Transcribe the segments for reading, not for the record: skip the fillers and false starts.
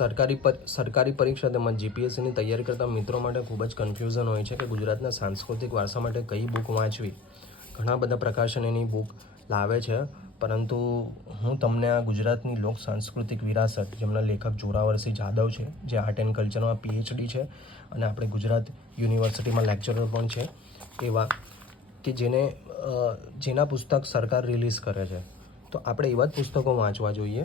સરકારી પરીક્ષા તેમજ જીપીએસસીની તૈયારી કરતા મિત્રો માટે ખૂબ જ કન્ફ્યુઝન હોય છે કે ગુજરાતના સાંસ્કૃતિક વારસા માટે કઈ બુક વાંચવી. ઘણા બધા પ્રકાશનની બુક લાવે છે, પરંતુ હું તમને આ ગુજરાતની લોક સાંસ્કૃતિક વિરાસત, જેમના લેખક જોરાવરસિંહ જાદવ છે, જે આર્ટ એન્ડ કલ્ચરમાં PhD છે અને આપણે ગુજરાત યુનિવર્સિટીમાં લેક્ચરર પણ છે, એવા કે જેના પુસ્તક સરકાર રિલીઝ કરે છે. તો આપણે એવા જ પુસ્તકો વાંચવા જોઈએ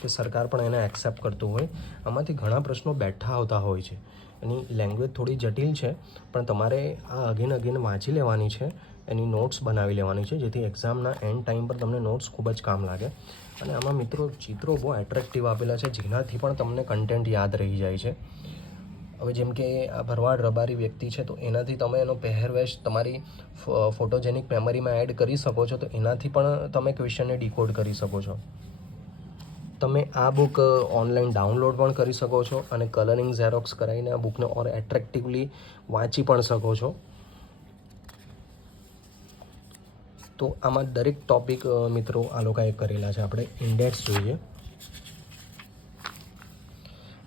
કે સરકાર પણ એને એક્સેપ્ટ કરતું હોય. આમાંથી ઘણા પ્રશ્નો બેઠા આવતા હોય છે. એની લેંગ્વેજ થોડી જટિલ છે, પણ તમારે આ અગેન વાંચી લેવાની છે, એની નોટ્સ બનાવી લેવાની છે, જેથી એક્ઝામના એન્ડ ટાઈમ પર તમને નોટ્સ ખૂબ જ કામ લાગે. અને આમાં મિત્રો ચિત્રો બહુ એટ્રેક્ટિવ આપેલા છે, જેનાથી પણ તમને કન્ટેન્ટ યાદ રહી જાય છે. હવે જેમ કે આ ભરવાડ રબારી વ્યક્તિ છે, તો એનાથી તમે એનો પહેરવેશ તમારી ફોટોજેનિક મેમરીમાં એડ કરી શકો છો, તો એનાથી પણ તમે ક્વેશ્ચનને ડિકોડ કરી શકો છો. તમે આ બુક ઓનલાઈન ડાઉનલોડ પણ કરી શકો છો અને કલરિંગ ઝેરોક્સ કરાવીને આ બુકને ઓર એટ્રેક્ટિવલી વાંચી પણ શકો છો. તો આમાં દરેક ટૉપિક મિત્રો આ લોકોએ કરેલા છે. આપણે ઇન્ડેક્સ જોઈએ.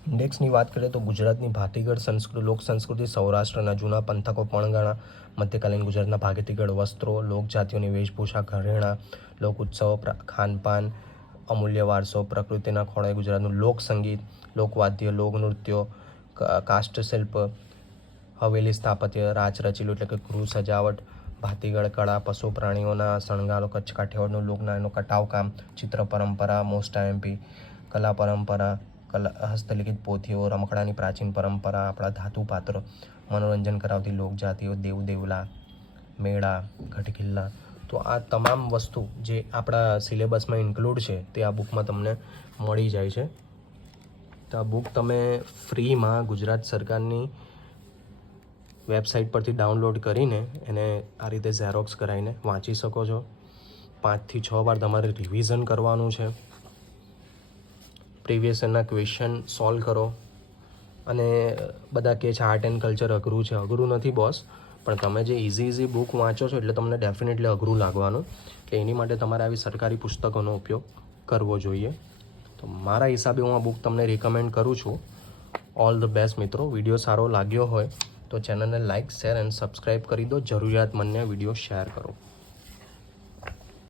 ઇન્ડેક્સની વાત કરીએ તો ગુજરાતની ભાતીગળ લોક સંસ્કૃતિ, સૌરાષ્ટ્રના જૂના પંથકો પણગણા, મધ્યકાલીન ગુજરાતના ભાતીગળ વસ્ત્રો, લોકજાતિઓની વેશભૂષા, ઘરેણાં, લોક ઉત્સવો, ખાનપાન, અમૂલ્ય વારસો, પ્રકૃતિના ખોળે ગુજરાતનું લોકસંગીત, લોકવાદ્ય, લોકનૃત્યો, કાષ્ઠશિલ્પ, હવેલી સ્થાપત્ય, રાચરચીલું એટલે કે ગૃહ સજાવટ, ભાતીગળ કળા, પશુ પ્રાણીઓના શણગારો, કચ્છ કાઠિયાવાડનું લોકનાયકનું કટાવકામ, ચિત્ર પરંપરા, મોસ્ટા MP, કલા પરંપરા, હસ્તલિખિત પોથીઓ, રમકડાની પ્રાચીન પરંપરા, આપણા ધાતુપાત્ર, મનોરંજન કરાવતી લોકજાતિઓ, દેવદેવલા, મેળા, ગઢકિલ્લા. તો આ તમામ વસ્તુ જે આપણા સિલેબસમાં ઇન્ક્લુડ છે, તે આ બુકમાં તમને મળી જાય છે. તો આ બુક તમે ફ્રીમાં ગુજરાત સરકારની વેબસાઇટ પરથી ડાઉનલોડ કરીને એને આ રીતે ઝેરોક્સ કરાવીને વાંચી શકો છો. 5 થી 6 વાર તમારે રિવિઝન કરવાનું છે. પ્રીવિયસ યરના ક્વેશ્ચન સોલ્વ કરો. અને બધા કહે છે આર્ટ એન્ડ કલ્ચર અઘરું છે. અઘરું નથી બોસ, પણ તમે જે ઇઝી બુક વાંચો છો એટલે તમને ડેફિનેટલી અઘરું લાગવાનું. એટલે એની માટે તમારે આવી સરકારી પુસ્તકોનો ઉપયોગ કરવો જોઈએ. તો મારા હિસાબે હું આ બુક તમને રિકમેન્ડ કરું છું. ઓલ ધ બેસ્ટ મિત્રો. વિડીયો સારો લાગ્યો હોય તો ચેનલને લાઇક, શેર એન્ડ સબસ્ક્રાઈબ કરી દો. જરૂરિયાતમંદને વિડીયો શેર કરો.